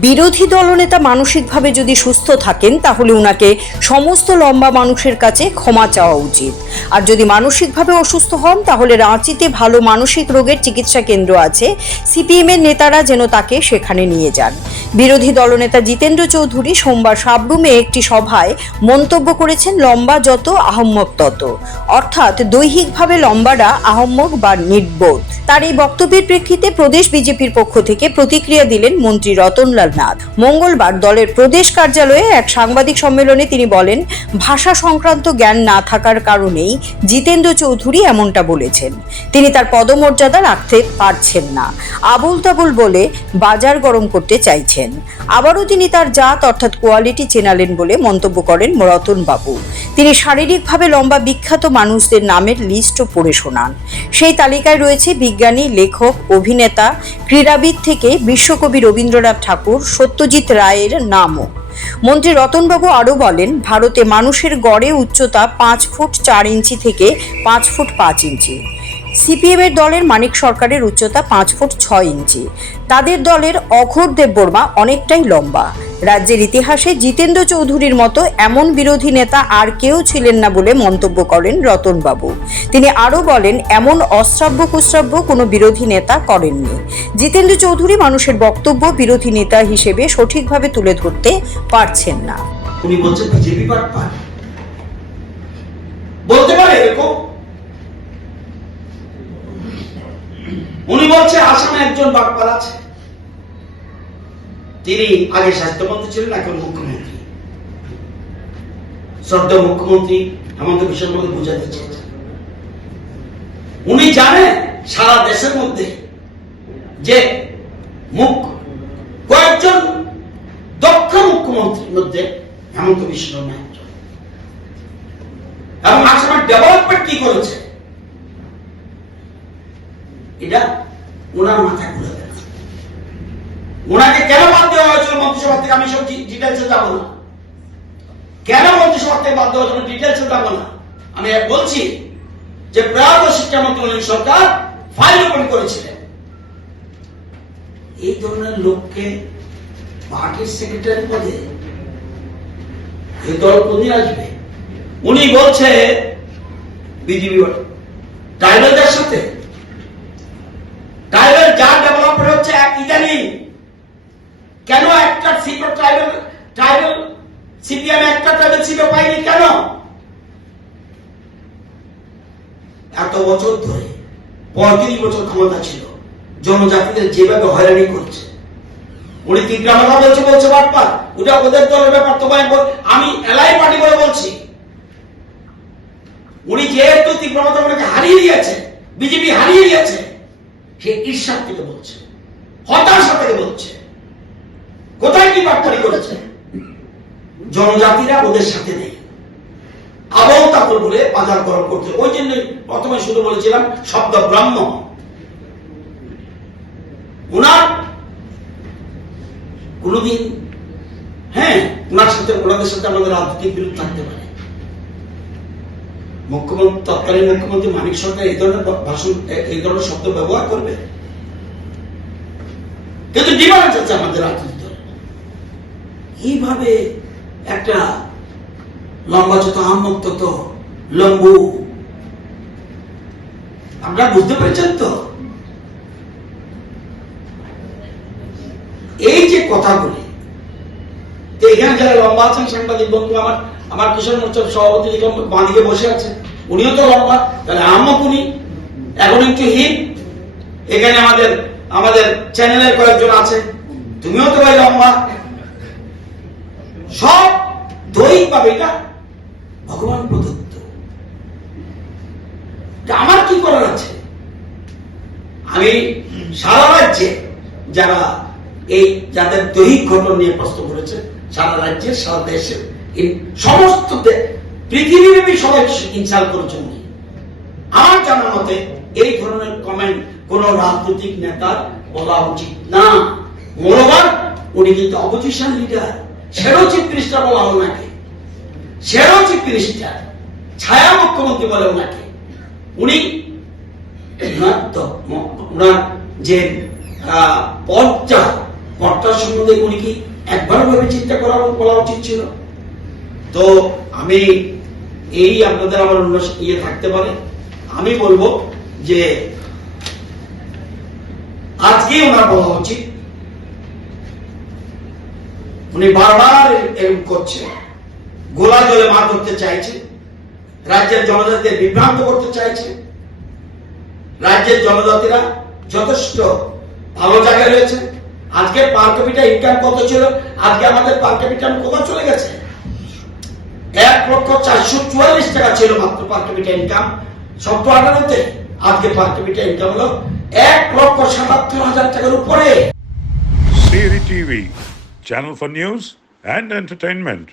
বিরোধী দলনেতা মানসিকভাবে যদি সুস্থ থাকেন তাহলে উনাকে সমস্ত লম্বা মানুষের কাছে ক্ষমা চাওয়া উচিত। আর যদি মানসিকভাবে অসুস্থ হন তাহলে রাঁচিতে ভালো মানসিক রোগের চিকিৎসা কেন্দ্র আছে, সিপিএমের নেতারা যেন তাকে সেখানে নিয়ে যান। বিরোধী দলনেতা জিতেন্দ্র চৌধুরী সোমবার সাবরুমে একটি সভায় মন্তব্য করেছেন, লম্বা যত আহম্মক তত, অর্থাৎ দৈহিকভাবে লম্বারা আহম্মক বা নির্বোধ। তার এই বক্তব্যের প্রেক্ষিতে প্রদেশ বিজেপির পক্ষ থেকে প্রতিক্রিয়া দিলেন মন্ত্রী রতনলাল নাথ। মঙ্গলবার দলের প্রদেশ কার্যালয়ে এক সাংবাদিক সম্মেলনে তিনি বলেন, ভাষা সংক্রান্ত জ্ঞান না থাকার কারণেই জিতেন্দ্র চৌধুরী এমনটা বলেছেন। তিনি তার পদমর্যাদা রাখতে পারছেন না, আবুল তাবুল বলে বাজার গরম করতে চাইছেন। আবারও তিনি তার জাত অর্থাৎ কোয়ালিটি চেনালেন বলে মন্তব্য করেন রতন বাবু। তিনি শারীরিকভাবে লম্বা বিখ্যাত মানুষদের নামের লিস্টও পড়ে শোনান। সেই তালিকায় রয়েছে বিজ্ঞানী, লেখক, অভিনেতা, ক্রীড়াবিদ থেকে বিশ্বকবি রবীন্দ্রনাথ ঠাকুর, সত্যজিৎ রায়ের নামও। মন্ত্রী রতনবাবু আরও বলেন, ভারতে মানুষের গড়ে উচ্চতা 5 ফুট 4 ইঞ্চি থেকে 5 ফুট 5 ইঞ্চি। সিপিএমের দলের মানিক সরকারের উচ্চতা 5 ফুট 6 ইঞ্চি। তাদের দলের অঘোর দেববর্মা অনেকটাই লম্বা। রাজ্যের ইতিহাসে জিতেন্দ্র চৌধুরীর মতো এমন বিরোধী নেতা আর কেউ ছিলেন না বলে মন্তব্য করেন রতনবাবু। তিনি আরও বলেন, এমন অশ্রাব্য কুশ্রাব্য কোনো বিরোধী নেতা করেননি। জিতেন্দ্র চৌধুরী মানুষের বক্তব্য বিরোধী নেতা হিসেবে সঠিকভাবে তুলে ধরতে পারছেন না। উনি বলছেন বিজেপি বাটপার, বলতে পারে এরকম? উনি বলছে আসামে একজন বাটপার আছে, তিনি আগে স্বাস্থ্যমন্ত্রী ছিলেন, এখন মুখ্যমন্ত্রী। শ্রদ্ধেয় মুখ্যমন্ত্রী হেমন্ত বিশ্ব শর্মা বোঝাতে চেয়েছেন, উনি জানেন সারা দেশের মধ্যে যে কয়েকজন দক্ষ মুখ্যমন্ত্রীর মধ্যে হেমন্ত বিশ্ব শর্মা একজন। এবং আসামের ডেভেলপমেন্ট কি করেছে এটা ওনার মাথায় ঘুরে দেয়। ওনাকে কেন বাদ দেওয়া হয়েছিল মন্ত্রিসভা থেকে, আমি সব ডিটেলসে যাবো না। কেন মন্ত্রিসভা থেকে বাদ দেওয়া হয়েছিল ডিটেলসে যাবো না। আমি বলছি যে প্রয়াত শিক্ষামন্ত্রী অনিল সরকার ফাইল ওপেন করেছিলেন, এই ধরনের লোককে পার্টির সেক্রেটারি পদে এই দল কোনদিন আসবে? উনি বলছে বিজেপি ট্রাইবেলদের সাথে, ট্রাইবেল যার ডেভেলপমেন্ট হচ্ছে এক ইদানিং, কেন একটা সিটও ট্রাইবেল সিপিএম একটা ট্রাইবেল সিটও পাইনি কেন? এত বছর ধরে 35 বছর ক্ষমতা ছিল, জনজাতিদের যেভাবে হয়রানি করছে। উনি তিনটা কথা বলছে বাটপার, ওটা ওদের দলের ব্যাপার। তোমায় আমি এলাই পার্টি করে বলছি, উনি যেহেতু তীব্রমতাকে হারিয়ে দিয়েছে, বিজেপি হারিয়ে দিয়েছে, সে ঈর্ষার থেকে বলছে, হতাশা থেকে বলছে। কোথায় কি বাটপারি করেছে? জনজাতিরা ওদের সাথে নেই, আবল তাবল বলে বাজার গরম করছে। ওই জন্য প্রথমে শুরু বলেছিলাম শব্দ ব্রাহ্ম। ওনার কোনদিন ওনাদের সাথে আমাদের রাজনৈতিক বিরোধ থাকতে পারে। তৎকালীন মুখ্যমন্ত্রী মানিক সরকার এই ধরনের ভাষণ, এই ধরনের শব্দ ব্যবহার করবে, কিন্তু ডিফারেন্স আছে আমাদের রাজনীতি দল। এইভাবে একটা লম্বা যত আহম্মক তত লম্বু, আপনারা বুঝতে পেরেছেন তো? এই যে কথাগুলি, এখানে যারা লম্বা আছেন সাংবাদিক বন্ধু, আমার কিশোর মোর্চার সভাপতি বাঁদিকে বসে আছে, উনিও তো লম্বা, তাহলে আহম্মক উনি। এখন একটু হিট, এখানে আমাদের চ্যানেলের কয়েকজন আছে, তুমিও তো ভাই লম্বা। সব দৈহিক ভাবে এটা ভগবান প্রদত্ত। আমার কি করার আছে? আমি সারা রাজ্যে যারা এই যাদের দৈহিক ঘটনা নিয়ে প্রশ্ন করেছে, সারা রাজ্যের, সারা দেশের, সমস্ত পৃথিবীব্যাপী সবাই ইনসাল্ট করেছে উনি। আমার জানা মতে এই ধরনের কমেন্ট কোন রাজনৈতিক নেতার বলা উচিত না। মোরবার উনি কিন্তু অপোজিশন লিডার, সেরও চিফ মিনিস্টার বলা হল নাকি, সেরও চিফ মিনিস্টার, ছায়া মুখ্যমন্ত্রী বলে ওনাকে। উনি ওনার যে পর্যায় পথটার সম্বন্ধে উনি কি একবারও ভাবে চিন্তা করা বলা উচিত ছিল? তো আমি এই আপনাদের আমার অন্য ইয়ে থাকতে পারে, আমি বলবো যে আজকে ওনার বলা উচিত। উনি বারবার এরকম করছে, গোলা জলে মাছ ধরতে চাইছে, রাজ্যের জনজাতিদের বিভ্রান্ত করতে চাইছে। রাজ্যের জনজাতিরা যথেষ্ট ভালো জায়গায় রয়েছে। আজকে পার ক্যাপিটা ইনকাম কত ছিল, আজকে আমাদের পার ক্যাপিটা কোথায় চলে গেছে? 1,444,000 টাকা ছিল মাত্র পার ক্যাপিটা ইনকাম 17-18-তে। আজকে পার ক্যাপিটা ইনকাম হলো 1,77,000 টাকার উপরে। Siri TV, channel for news and entertainment.